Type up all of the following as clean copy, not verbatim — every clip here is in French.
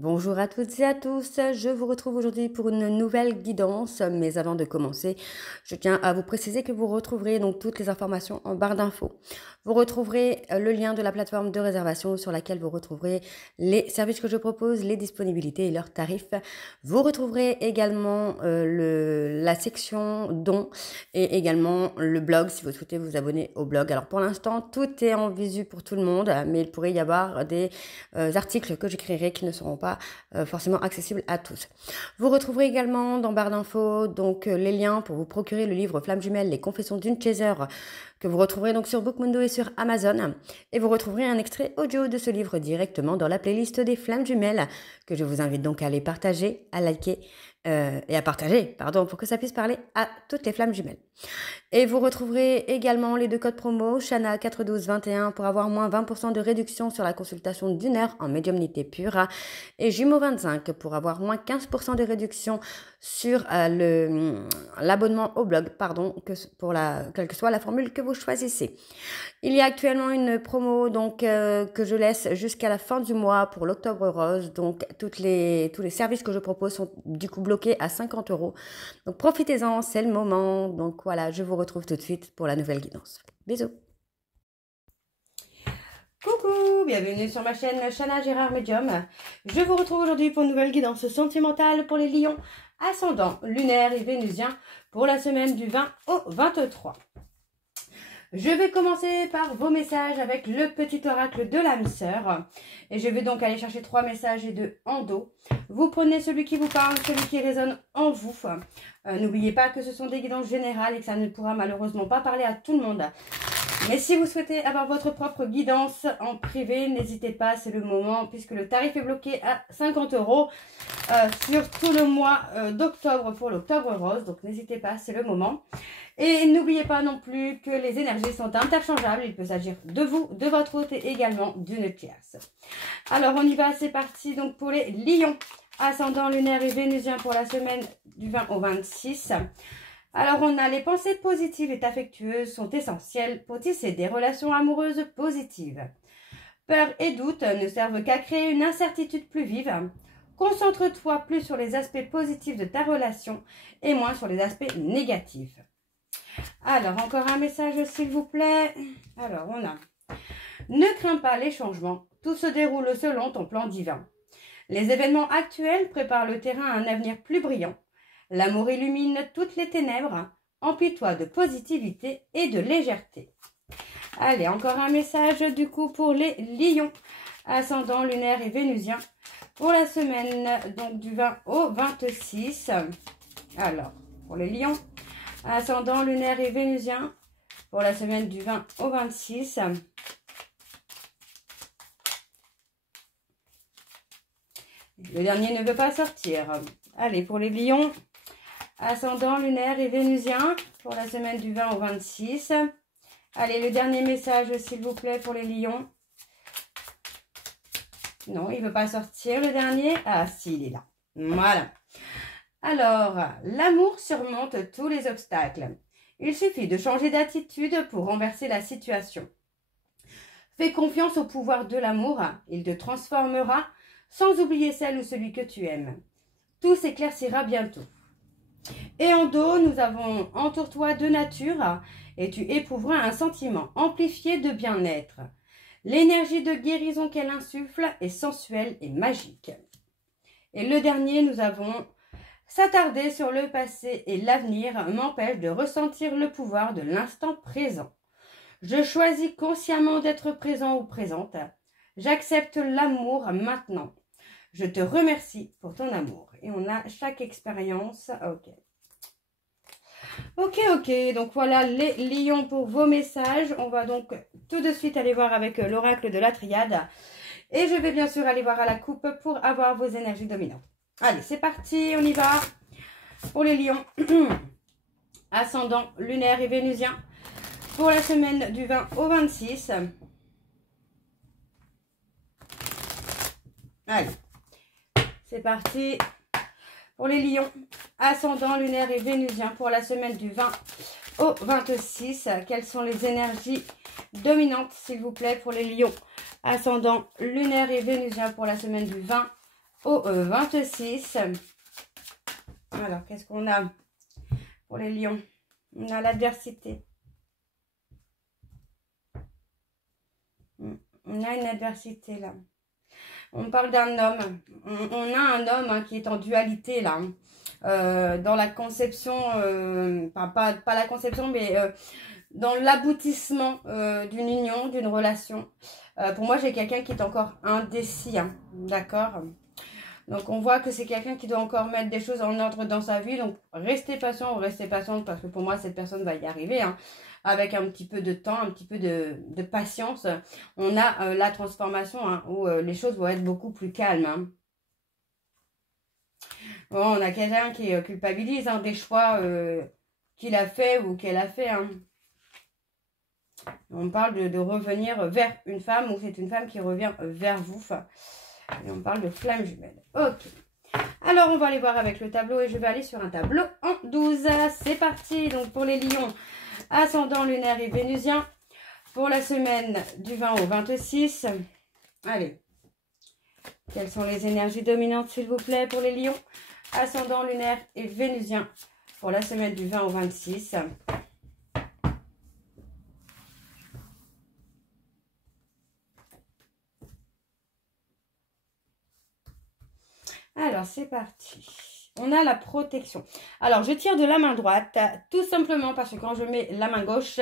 Bonjour à toutes et à tous, je vous retrouve aujourd'hui pour une nouvelle guidance, mais avant de commencer, je tiens à vous préciser que vous retrouverez donc toutes les informations en barre d'infos. Vous retrouverez le lien de la plateforme de réservation sur laquelle vous retrouverez les services que je propose, les disponibilités et leurs tarifs. Vous retrouverez également la section dons et également le blog si vous souhaitez vous abonner au blog. Alors pour l'instant, tout est en visu pour tout le monde, mais il pourrait y avoir des articles que j'écrirai qui ne seront pas forcément accessibles à tous. Vous retrouverez également dans barre d'infos donc les liens pour vous procurer le livre Flamme Jumelle, les confessions d'une chaser, que vous retrouverez donc sur Bookmundo et sur Amazon. Et vous retrouverez un extrait audio de ce livre directement dans la playlist des Flammes Jumelles, que je vous invite donc à aller partager, à liker et à partager, pour que ça puisse parler à toutes les Flammes Jumelles. Et vous retrouverez également les deux codes promo, Shana 41221 pour avoir moins 20% de réduction sur la consultation d'1 heure en médiumnité pure et Jumeau 25 pour avoir moins 15% de réduction sur l'abonnement au blog, quelle que soit la formule que vous choisissez. Il y a actuellement une promo donc que je laisse jusqu'à la fin du mois pour l'Octobre Rose. Donc tous les services que je propose sont du coup bloqués à 50 €. Donc profitez-en, c'est le moment. Donc voilà, je vous retrouve tout de suite pour la nouvelle guidance. Bisous. Coucou, bienvenue sur ma chaîne Shana Gérard Medium. Je vous retrouve aujourd'hui pour une nouvelle guidance sentimentale pour les lions ascendant lunaire et vénusien pour la semaine du 20 au 23. Je vais commencer par vos messages avec le petit oracle de l'âme sœur. Et je vais donc aller chercher 3 messages et 2 en dos. Vous prenez celui qui vous parle, celui qui résonne en vous. N'oubliez pas que ce sont des guidances générales et que ça ne pourra malheureusement pas parler à tout le monde. Mais si vous souhaitez avoir votre propre guidance en privé, n'hésitez pas, c'est le moment puisque le tarif est bloqué à 50 € sur tout le mois d'octobre pour l'Octobre Rose. Donc n'hésitez pas, c'est le moment. Et n'oubliez pas non plus que les énergies sont interchangeables. Il peut s'agir de vous, de votre hôte et également d'une classe. Alors on y va, c'est parti donc pour les lions. Ascendant lunaire et vénusien pour la semaine du 20 au 26. Alors on a les pensées positives et affectueuses sont essentielles pour tisser des relations amoureuses positives. Peur et doute ne servent qu'à créer une incertitude plus vive. Concentre-toi plus sur les aspects positifs de ta relation et moins sur les aspects négatifs. Alors, encore un message s'il vous plaît. Alors, on a « Ne crains pas les changements, tout se déroule selon ton plan divin. Les événements actuels préparent le terrain à un avenir plus brillant. L'amour illumine toutes les ténèbres. Emplis-toi de positivité et de légèreté. » Allez, encore un message du coup pour les lions, ascendant lunaire et vénusien, pour la semaine donc du 20 au 26. Alors, pour les lions, ascendant lunaire et vénusien, pour la semaine du 20 au 26. Le dernier ne veut pas sortir. Allez, pour les lions, ascendant lunaire et vénusien, pour la semaine du 20 au 26. Allez, le dernier message, s'il vous plaît, pour les lions. Non, il ne veut pas sortir, le dernier. Ah, si, il est là. Voilà. Alors, l'amour surmonte tous les obstacles. Il suffit de changer d'attitude pour renverser la situation. Fais confiance au pouvoir de l'amour, il te transformera, sans oublier celle ou celui que tu aimes. Tout s'éclaircira bientôt. Et en dos, nous avons « Entoure-toi de nature et tu éprouveras un sentiment amplifié de bien-être. L'énergie de guérison qu'elle insuffle est sensuelle et magique. » Et le dernier, nous avons « S'attarder sur le passé et l'avenir m'empêche de ressentir le pouvoir de l'instant présent. Je choisis consciemment d'être présent ou présente. J'accepte l'amour maintenant. Je te remercie pour ton amour. » Et on a chaque expérience. Ok. Donc voilà les lions pour vos messages. On va donc tout de suite aller voir avec l'oracle de la triade. Et je vais bien sûr aller voir à la coupe pour avoir vos énergies dominantes. Allez, c'est parti, on y va. Pour les lions, ascendant lunaire et vénusien, pour la semaine du 20 au 26. Allez, c'est parti. Pour les lions, ascendant lunaire et vénusien, pour la semaine du 20 au 26. Quelles sont les énergies dominantes, s'il vous plaît, pour les lions, ascendant lunaire et vénusien, pour la semaine du 20 au 26. Alors, qu'est-ce qu'on a pour les lions? On a l'adversité. On a une adversité là. On parle d'un homme. On a un homme hein, qui est en dualité là. Dans la conception, pas la conception, mais dans l'aboutissement d'une union, d'une relation. Pour moi, j'ai quelqu'un qui est encore indécis. Hein, d'accord? Donc, on voit que c'est quelqu'un qui doit encore mettre des choses en ordre dans sa vie. Donc, restez patient ou restez patiente parce que pour moi, cette personne va y arriver. Hein, avec un petit peu de temps, un petit peu de patience. On a la transformation hein, où les choses vont être beaucoup plus calmes. Hein. Bon, on a quelqu'un qui culpabilise hein, des choix qu'il a fait ou qu'elle a fait. Hein. On parle de revenir vers une femme ou c'est une femme qui revient vers vous. Et on parle de flamme jumelle. Ok. Alors, on va aller voir avec le tableau et je vais aller sur un tableau en 12. C'est parti. Donc, pour les lions, ascendant lunaire et vénusien, pour la semaine du 20 au 26. Allez. Quelles sont les énergies dominantes, s'il vous plaît, pour les lions? Ascendant lunaire et vénusien, pour la semaine du 20 au 26. Alors, c'est parti. On a la protection. Alors, je tire de la main droite, tout simplement parce que quand je mets la main gauche,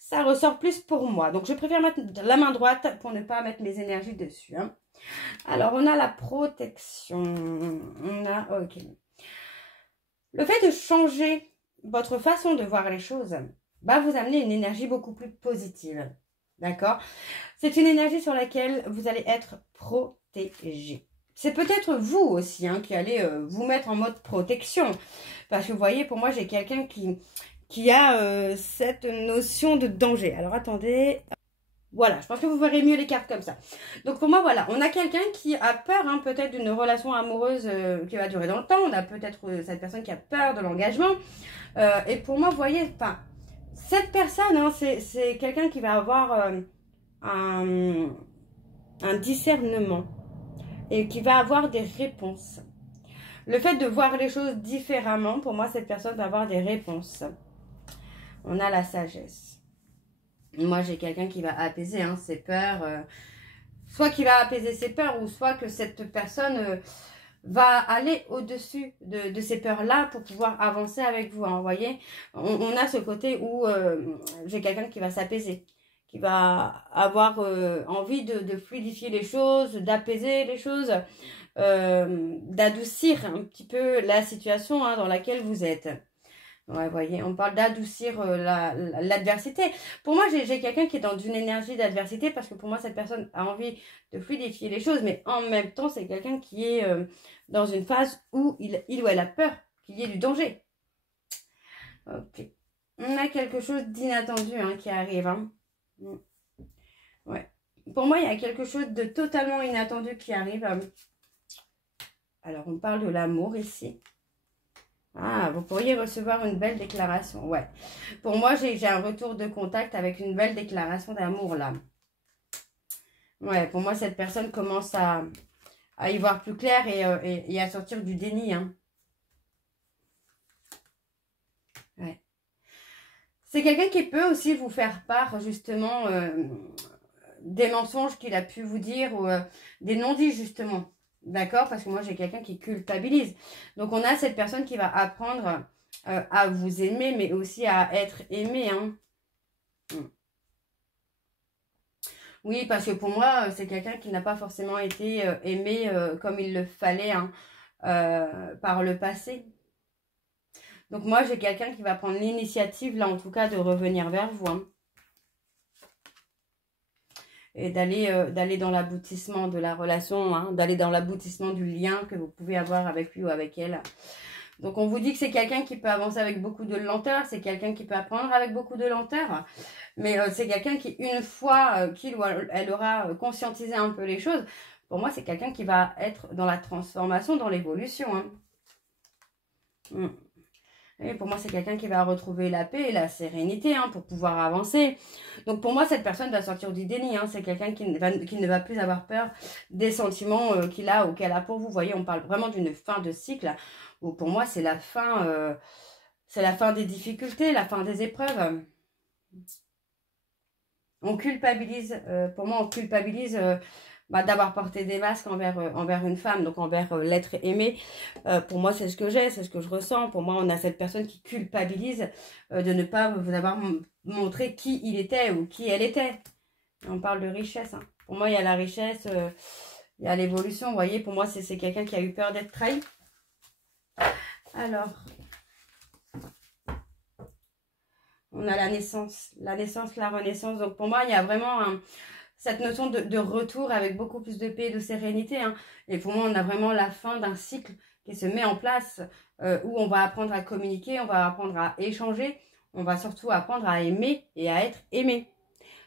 ça ressort plus pour moi. Donc, je préfère mettre la main droite pour ne pas mettre mes énergies dessus. Hein. Alors, on a la protection. On a, ok. Le fait de changer votre façon de voir les choses va vous amener une énergie beaucoup plus positive. D'accord? C'est une énergie sur laquelle vous allez être protégé. C'est peut-être vous aussi hein, qui allez vous mettre en mode protection. Parce que vous voyez, pour moi, j'ai quelqu'un qui a cette notion de danger. Alors, attendez. Voilà, je pense que vous verrez mieux les cartes comme ça. Donc, pour moi, voilà, on a quelqu'un qui a peur hein, peut-être d'une relation amoureuse qui va durer dans le temps. On a peut-être cette personne qui a peur de l'engagement. Et pour moi, vous voyez, cette personne, hein, c'est quelqu'un qui va avoir un discernement. Et qui va avoir des réponses. Le fait de voir les choses différemment, pour moi, cette personne va avoir des réponses. On a la sagesse. Moi, j'ai quelqu'un qui va apaiser hein, ses peurs. Soit qui va apaiser ses peurs, ou soit que cette personne va aller au-dessus de ces peurs-là pour pouvoir avancer avec vous. Hein, vous voyez, on a ce côté où j'ai quelqu'un qui va s'apaiser. Qui va avoir envie de fluidifier les choses, d'apaiser les choses, d'adoucir un petit peu la situation hein, dans laquelle vous êtes. Ouais, vous voyez, on parle d'adoucir l'adversité. Pour moi, j'ai quelqu'un qui est dans une énergie d'adversité parce que pour moi, cette personne a envie de fluidifier les choses, mais en même temps, c'est quelqu'un qui est dans une phase où il ou elle a peur qu'il y ait du danger. Ok. On a quelque chose d'inattendu hein, qui arrive. Hein. Ouais. Pour moi, il y a quelque chose de totalement inattendu qui arrive. Alors, on parle de l'amour ici. Ah, vous pourriez recevoir une belle déclaration. Ouais. Pour moi, j'ai un retour de contact avec une belle déclaration d'amour là. Ouais, pour moi, cette personne commence à y voir plus clair et à sortir du déni. Hein. Ouais. C'est quelqu'un qui peut aussi vous faire part, justement, des mensonges qu'il a pu vous dire ou des non-dits, justement. D'accord? Parce que moi, j'ai quelqu'un qui culpabilise. Donc, on a cette personne qui va apprendre à vous aimer, mais aussi à être aimé. Hein. Oui, parce que pour moi, c'est quelqu'un qui n'a pas forcément été aimé comme il le fallait hein, par le passé. Donc moi, j'ai quelqu'un qui va prendre l'initiative, là en tout cas, de revenir vers vous. Hein. Et d'aller dans l'aboutissement de la relation, hein, d'aller dans l'aboutissement du lien que vous pouvez avoir avec lui ou avec elle. Donc on vous dit que c'est quelqu'un qui peut avancer avec beaucoup de lenteur, c'est quelqu'un qui peut apprendre avec beaucoup de lenteur. Mais c'est quelqu'un qui, une fois qu'il ou elle aura conscientisé un peu les choses, pour moi, c'est quelqu'un qui va être dans la transformation, dans l'évolution. Hein. Et pour moi, c'est quelqu'un qui va retrouver la paix et la sérénité hein, pour pouvoir avancer. Donc pour moi, cette personne va sortir du déni. Hein. C'est quelqu'un qui ne va plus avoir peur des sentiments qu'il a ou qu'elle a pour vous. Vous voyez, on parle vraiment d'une fin de cycle. Où pour moi, c'est la fin des difficultés, la fin des épreuves. On culpabilise, pour moi, on culpabilise d'avoir porté des masques envers une femme, donc envers l'être aimé. Pour moi, c'est ce que j'ai, c'est ce que je ressens. Pour moi, on a cette personne qui culpabilise de ne pas vous avoir montré qui il était ou qui elle était. On parle de richesse. Hein. Pour moi, il y a la richesse, il y a l'évolution. Vous voyez, pour moi, c'est quelqu'un qui a eu peur d'être trahi. Alors, on a la naissance, la renaissance. Donc, pour moi, il y a vraiment cette notion de retour avec beaucoup plus de paix et de sérénité. Hein. Et pour moi, on a vraiment la fin d'un cycle qui se met en place où on va apprendre à communiquer, on va apprendre à échanger, on va surtout apprendre à aimer et à être aimé.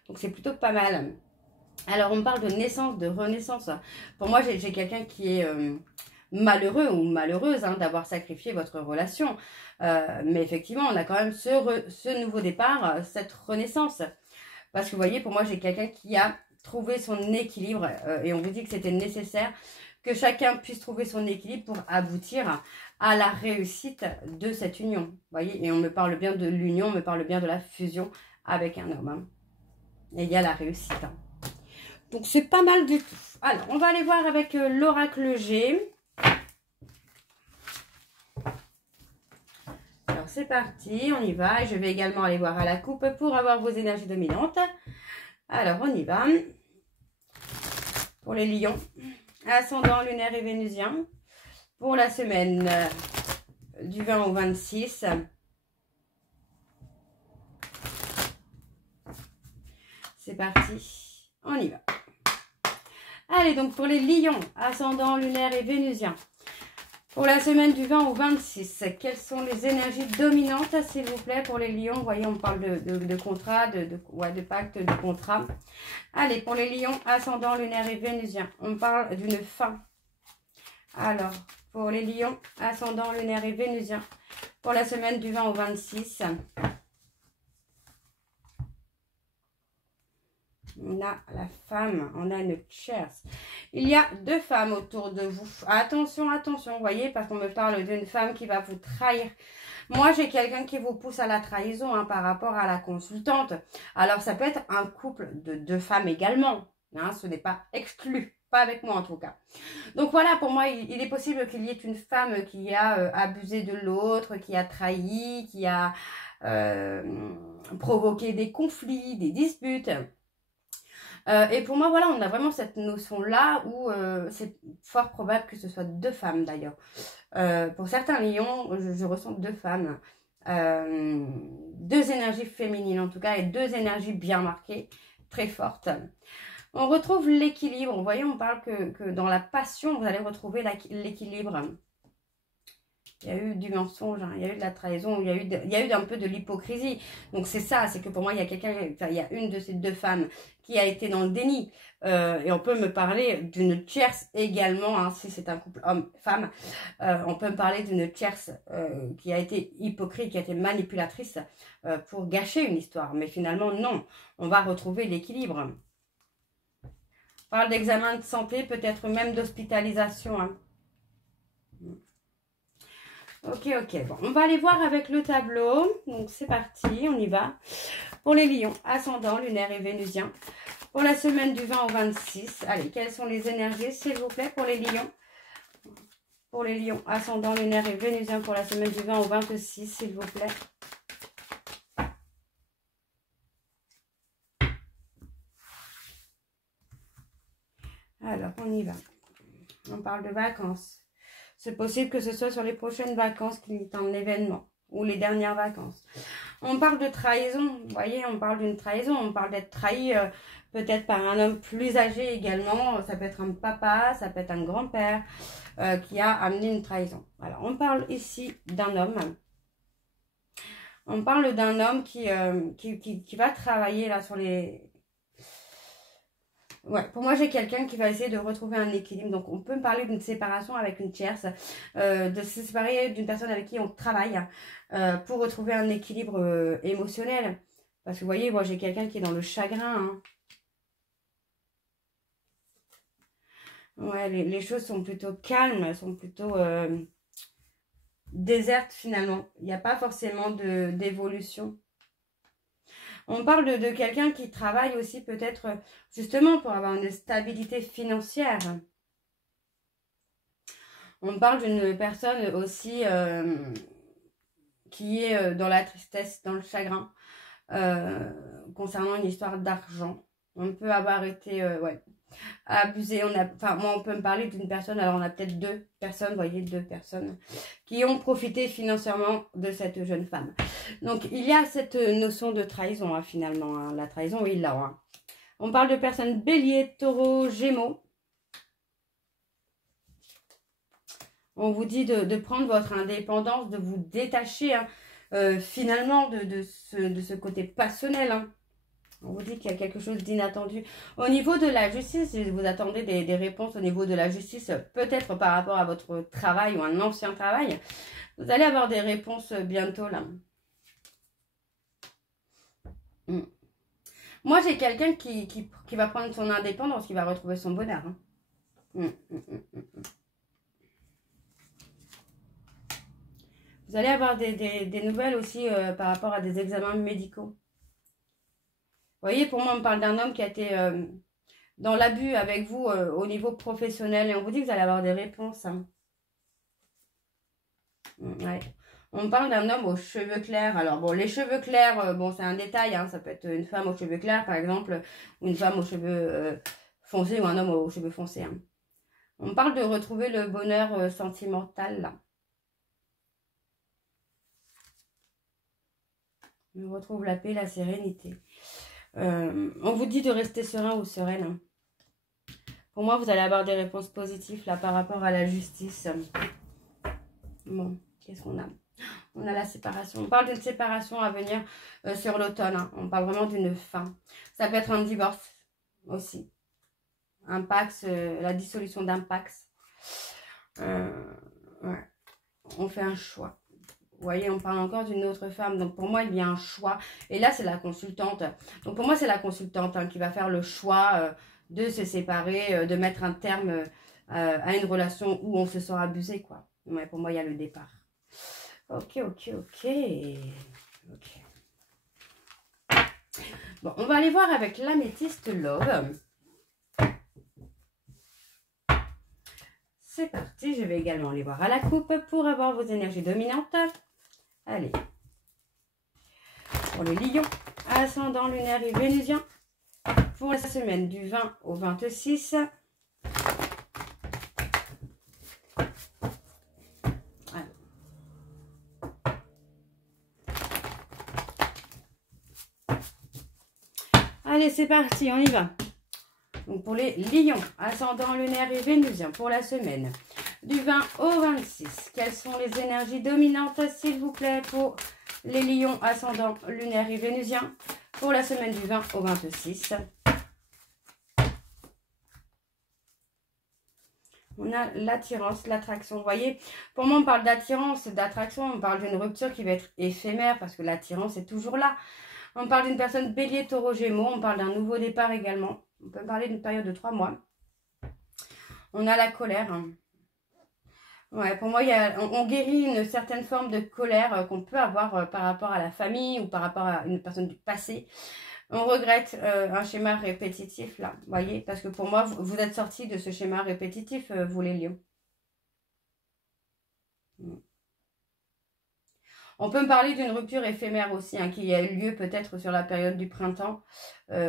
Donc, c'est plutôt pas mal. Alors, on parle de naissance, de renaissance. Pour moi, j'ai quelqu'un qui est malheureux ou malheureuse hein, d'avoir sacrifié votre relation. Mais effectivement, on a quand même ce nouveau départ, cette renaissance. Parce que vous voyez, pour moi, j'ai quelqu'un qui a trouvé son équilibre et on vous dit que c'était nécessaire que chacun puisse trouver son équilibre pour aboutir à la réussite de cette union. Vous voyez, et on me parle bien de l'union, on me parle bien de la fusion avec un homme. Hein. Et il y a la réussite. Hein. Donc, c'est pas mal du tout. Alors, on va aller voir avec l'oracle G. Alors, c'est parti, on y va. Je vais également aller voir à la coupe pour avoir vos énergies dominantes. Alors, on y va. Pour les lions, ascendant lunaire et vénusien. Pour la semaine du 20 au 26. C'est parti, on y va. Allez, donc pour les lions, ascendant lunaire et vénusien. Pour la semaine du 20 au 26, quelles sont les énergies dominantes, s'il vous plaît, pour les lions? Vous voyez, on parle de contrat, de pacte, de contrat. Allez, pour les lions, ascendant lunaire et vénusien, on parle d'une fin. Alors, pour les lions, ascendant lunaire et vénusien, pour la semaine du 20 au 26, on a la femme, on a une tierce. Il y a deux femmes autour de vous. Attention, attention, vous voyez, parce qu'on me parle d'une femme qui va vous trahir. Moi, j'ai quelqu'un qui vous pousse à la trahison hein, par rapport à la consultante. Alors, ça peut être un couple de deux femmes également. Hein, ce n'est pas exclu. Pas avec moi en tout cas. Donc voilà, pour moi, il est possible qu'il y ait une femme qui a abusé de l'autre, qui a trahi, qui a provoqué des conflits, des disputes. Et pour moi, voilà, on a vraiment cette notion-là où c'est fort probable que ce soit deux femmes d'ailleurs. Pour certains lions, je ressens deux femmes. Deux énergies féminines en tout cas et deux énergies bien marquées, très fortes. On retrouve l'équilibre. Vous voyez, on parle que dans la passion, vous allez retrouver l'équilibre. Il y a eu du mensonge, hein, il y a eu de la trahison, il y a eu un peu de l'hypocrisie. Donc c'est ça, c'est que pour moi, il y a il y a une de ces deux femmes qui a été dans le déni. Et on peut me parler d'une tierce également, hein, si c'est un couple homme-femme. On peut me parler d'une tierce qui a été hypocrite, qui a été manipulatrice pour gâcher une histoire. Mais finalement, non, on va retrouver l'équilibre. On parle d'examen de santé, peut-être même d'hospitalisation, hein. Ok, ok. Bon, on va aller voir avec le tableau. Donc, c'est parti, on y va. Pour les lions, ascendant, lunaire et vénusien. Pour la semaine du 20 au 26. Allez, quelles sont les énergies, s'il vous plaît, pour les lions? Pour les lions, ascendant, lunaire et vénusien. Pour la semaine du 20 au 26, s'il vous plaît. Alors, on y va. On parle de vacances. C'est possible que ce soit sur les prochaines vacances qu'il y ait un événement ou les dernières vacances. On parle de trahison, vous voyez, on parle d'une trahison, on parle d'être trahi peut-être par un homme plus âgé également. Ça peut être un papa, ça peut être un grand-père qui a amené une trahison. Alors, on parle ici d'un homme. On parle d'un homme qui va travailler là sur les... Ouais, pour moi, j'ai quelqu'un qui va essayer de retrouver un équilibre. Donc, on peut me parler d'une séparation avec une tierce, de se séparer d'une personne avec qui on travaille pour retrouver un équilibre émotionnel. Parce que, vous voyez, moi, j'ai quelqu'un qui est dans le chagrin. Hein. Ouais, les choses sont plutôt calmes, elles sont plutôt désertes, finalement. Il n'y a pas forcément d'évolution. On parle de quelqu'un qui travaille aussi peut-être justement pour avoir une stabilité financière. On parle d'une personne aussi qui est dans la tristesse, dans le chagrin, concernant une histoire d'argent. On peut avoir été abusé. Moi, on peut me parler d'une personne, alors on a peut-être deux personnes, vous voyez, deux personnes qui ont profité financièrement de cette jeune femme. Donc, il y a cette notion de trahison, hein, finalement. Hein. La trahison, oui, là. Hein. On parle de personnes bélier, taureau, gémeaux. On vous dit de prendre votre indépendance, de vous détacher hein, finalement de ce côté passionnel. Hein. On vous dit qu'il y a quelque chose d'inattendu. Au niveau de la justice, si vous attendez des réponses au niveau de la justice, peut-être par rapport à votre travail ou un ancien travail, vous allez avoir des réponses bientôt là. Moi, j'ai quelqu'un qui va prendre son indépendance, qui va retrouver son bonheur. Hein. Vous allez avoir des nouvelles aussi par rapport à des examens médicaux. Vous voyez, pour moi, on me parle d'un homme qui a été dans l'abus avec vous au niveau professionnel. Et on vous dit que vous allez avoir des réponses. Hein. Ouais. On me parle d'un homme aux cheveux clairs. Alors, bon, les cheveux clairs, bon, c'est un détail. Hein. Ça peut être une femme aux cheveux clairs, par exemple, ou une femme aux cheveux foncés, ou un homme aux cheveux foncés. Hein. On me parle de retrouver le bonheur sentimental, là. On retrouve la paix, la sérénité. On vous dit de rester serein ou sereine. Hein. Pour moi, vous allez avoir des réponses positives là par rapport à la justice. Bon, qu'est-ce qu'on a? On a la séparation. On parle d'une séparation à venir sur l'automne. Hein. On parle vraiment d'une fin. Ça peut être un divorce aussi. Un pax, la dissolution d'un pax. Ouais. On fait un choix. Vous voyez, on parle encore d'une autre femme. Donc, pour moi, il y a un choix. Et là, c'est la consultante. Donc, pour moi, c'est la consultante hein, qui va faire le choix de se séparer, de mettre un terme à une relation où on se sent abusé, quoi. Ouais, pour moi, il y a le départ. Ok. Bon, on va aller voir avec l'améthyste Love. C'est parti. Je vais également aller voir à la coupe pour avoir vos énergies dominantes. Allez, pour les lions, ascendant lunaire et vénusien, pour la semaine du 20 au 26. Allez, c'est parti, on y va. Donc pour les lions, ascendant lunaire et vénusien, pour la semaine du 20 au 26. Quelles sont les énergies dominantes, s'il vous plaît, pour les lions ascendant lunaire et vénusien pour la semaine du 20 au 26. On a l'attirance, l'attraction. Vous voyez, pour moi, on parle d'attirance, d'attraction. On parle d'une rupture qui va être éphémère parce que l'attirance est toujours là. On parle d'une personne bélier, taureau, gémeaux. On parle d'un nouveau départ également. On peut parler d'une période de 3 mois. On a la colère. Ouais, pour moi, on guérit une certaine forme de colère qu'on peut avoir par rapport à la famille ou par rapport à une personne du passé. On regrette un schéma répétitif, là, vous voyez, parce que pour moi, vous êtes sortis de ce schéma répétitif, vous les lions. On peut me parler d'une rupture éphémère aussi, hein, qui a eu lieu peut-être sur la période du printemps,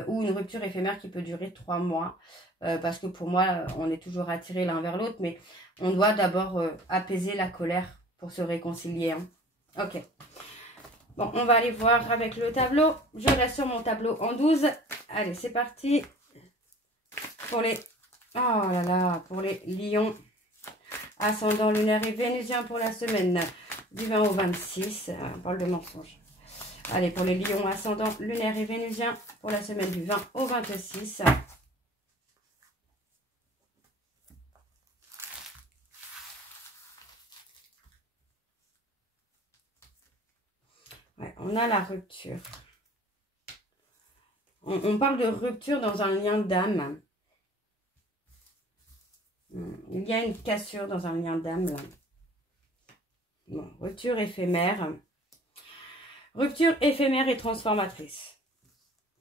ou une rupture éphémère qui peut durer 3 mois, parce que pour moi, on est toujours attirés l'un vers l'autre, mais on doit d'abord apaiser la colère pour se réconcilier. Hein. Ok. Bon, on va aller voir avec le tableau. Je reste sur mon tableau en 12. Allez, c'est parti. Pour les... Oh là là, pour les lions. Ascendant lunaire et vénusien pour la semaine du 20 au 26. On parle de mensonge. Allez, pour les lions ascendant lunaire et vénusien pour la semaine du 20 au 26. Ouais, on a la rupture. On parle de rupture dans un lien d'âme. Il y a une cassure dans un lien d'âme, là. Bon, rupture éphémère. Rupture éphémère et transformatrice.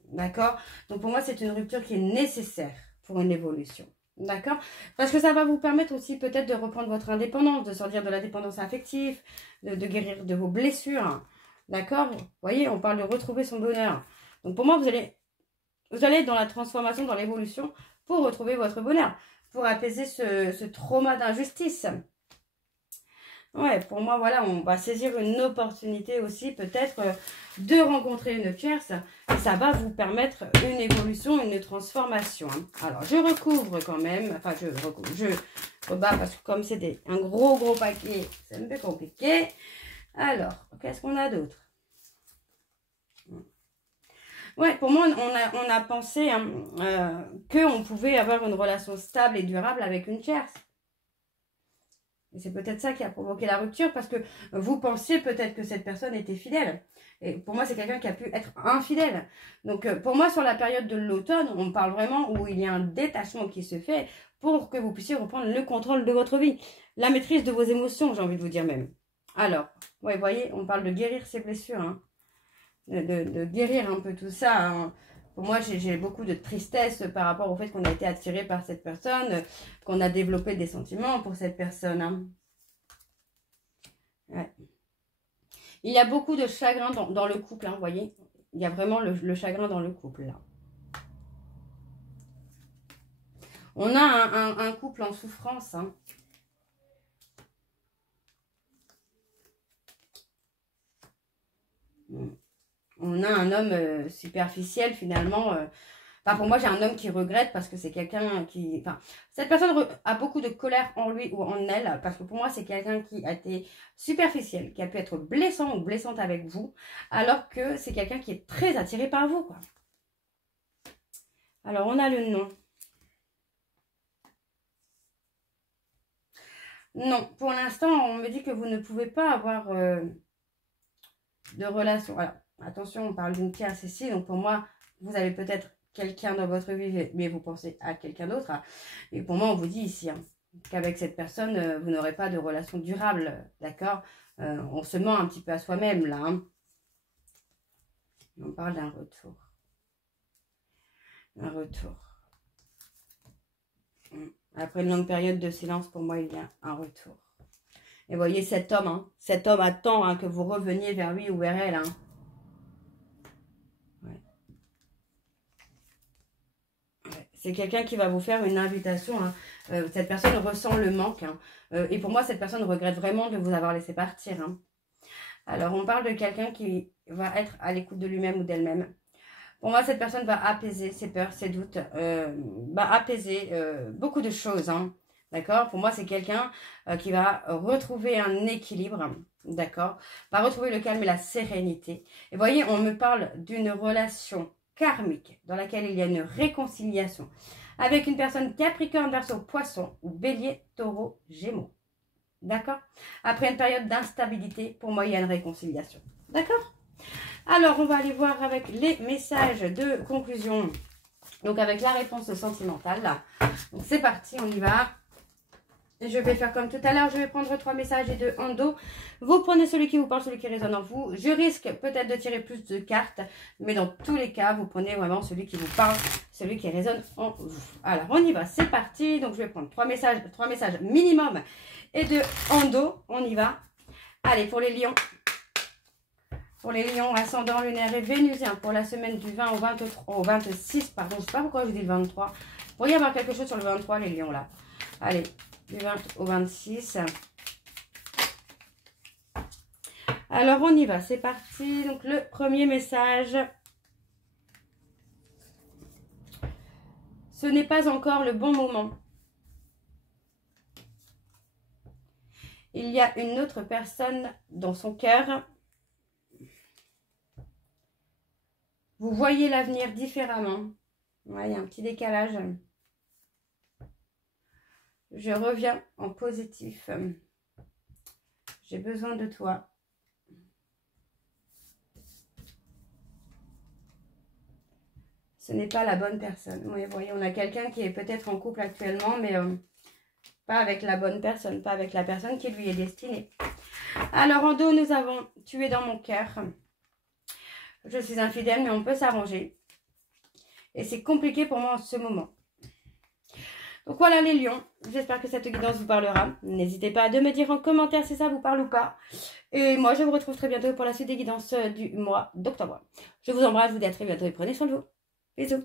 D'accord? Donc, pour moi, c'est une rupture qui est nécessaire pour une évolution. D'accord? Parce que ça va vous permettre aussi peut-être de reprendre votre indépendance, de sortir de la dépendance affective, de guérir de vos blessures. D'accord? Vous voyez, on parle de retrouver son bonheur. Donc, pour moi, vous allez être dans la transformation, dans l'évolution pour retrouver votre bonheur, pour apaiser ce trauma d'injustice. Ouais, pour moi, voilà, on va saisir une opportunité aussi, peut-être, de rencontrer une tierce. Et ça va vous permettre une évolution, une transformation. Alors, je recouvre quand même. Enfin, je rebats parce que comme c'est un gros paquet, c'est un peu compliqué. Alors, qu'est-ce qu'on a d'autre? Ouais, pour moi, on a pensé qu'on pouvait avoir une relation stable et durable avec une tierce. Et c'est peut-être ça qui a provoqué la rupture, parce que vous pensiez peut-être que cette personne était fidèle. Et pour moi, c'est quelqu'un qui a pu être infidèle. Donc, pour moi, sur la période de l'automne, on parle vraiment où il y a un détachement qui se fait pour que vous puissiez reprendre le contrôle de votre vie. La maîtrise de vos émotions, j'ai envie de vous dire même. Alors, ouais, vous voyez, on parle de guérir ses blessures, hein. De guérir un peu tout ça, hein. Pour moi, j'ai beaucoup de tristesse par rapport au fait qu'on a été attiré par cette personne, qu'on a développé des sentiments pour cette personne, hein. Ouais. Il y a beaucoup de chagrin dans le couple, hein, vous voyez. Il y a vraiment le chagrin dans le couple, là. On a un couple en souffrance, hein. On a un homme superficiel, finalement. Enfin, pour moi, j'ai un homme qui regrette parce que c'est quelqu'un qui... Enfin, cette personne a beaucoup de colère en lui ou en elle, parce que pour moi, c'est quelqu'un qui a été superficiel, qui a pu être blessant ou blessante avec vous, alors que c'est quelqu'un qui est très attiré par vous, quoi. Alors, on a le nom. Non, pour l'instant, on me dit que vous ne pouvez pas avoir de relation. Alors, attention, on parle d'une tierce ici, donc pour moi, vous avez peut-être quelqu'un dans votre vie, mais vous pensez à quelqu'un d'autre. Et pour moi, on vous dit ici qu'avec cette personne, vous n'aurez pas de relation durable, d'accord? On se ment un petit peu à soi-même, là. Hein. On parle d'un retour. Un retour. Après une longue période de silence, pour moi, il y a un retour. Et vous voyez cet homme attend que vous reveniez vers lui ou vers elle. Hein. C'est quelqu'un qui va vous faire une invitation. Hein. Cette personne ressent le manque. Hein. Et pour moi, cette personne regrette vraiment de vous avoir laissé partir. Hein. Alors, on parle de quelqu'un qui va être à l'écoute de lui-même ou d'elle-même. Pour moi, cette personne va apaiser ses peurs, ses doutes, va apaiser beaucoup de choses. Hein. D'accord? Pour moi, c'est quelqu'un qui va retrouver un équilibre. D'accord? Va retrouver le calme et la sérénité. Et vous voyez, on me parle d'une relation karmique dans laquelle il y a une réconciliation avec une personne Capricorne, Verseau, Poisson ou Bélier, Taureau, Gémeaux. D'accord? Après une période d'instabilité, pour moi, il y a une réconciliation. D'accord? Alors, on va aller voir avec les messages de conclusion. Donc, avec la réponse sentimentale. Donc, c'est parti, on y va. Je vais faire comme tout à l'heure, je vais prendre 3 messages et 2 en dos. Vous prenez celui qui vous parle, celui qui résonne en vous. Je risque peut-être de tirer plus de cartes, mais dans tous les cas, vous prenez vraiment celui qui vous parle, celui qui résonne en vous. Alors, on y va, c'est parti. Donc, je vais prendre 3 messages minimum et 2 en dos. On y va. Allez, pour les lions. Pour les lions, ascendant lunaire et vénusien, pour la semaine du 20 au 26, pardon, je ne sais pas pourquoi je dis le 23. Vous pourriez avoir quelque chose sur le 23, les lions, là. Allez, du 20 au 26. Alors, on y va, c'est parti. Donc, le premier message. Ce n'est pas encore le bon moment. Il y a une autre personne dans son cœur. Vous voyez l'avenir différemment. Ouais, il y a un petit décalage. Je reviens en positif. J'ai besoin de toi. ce n'est pas la bonne personne. Oui, vous voyez, on a quelqu'un qui est peut-être en couple actuellement, mais pas avec la bonne personne, pas avec la personne qui lui est destinée. Alors, en dos, nous avons « Tu es dans mon cœur ». Je suis infidèle, mais on peut s'arranger. Et c'est compliqué pour moi en ce moment. Donc voilà les lions, j'espère que cette guidance vous parlera. N'hésitez pas à me dire en commentaire si ça vous parle ou pas. Et moi, je vous retrouve très bientôt pour la suite des guidances du mois d'octobre. Je vous embrasse, je vous dis à très bientôt et prenez soin de vous. Bisous.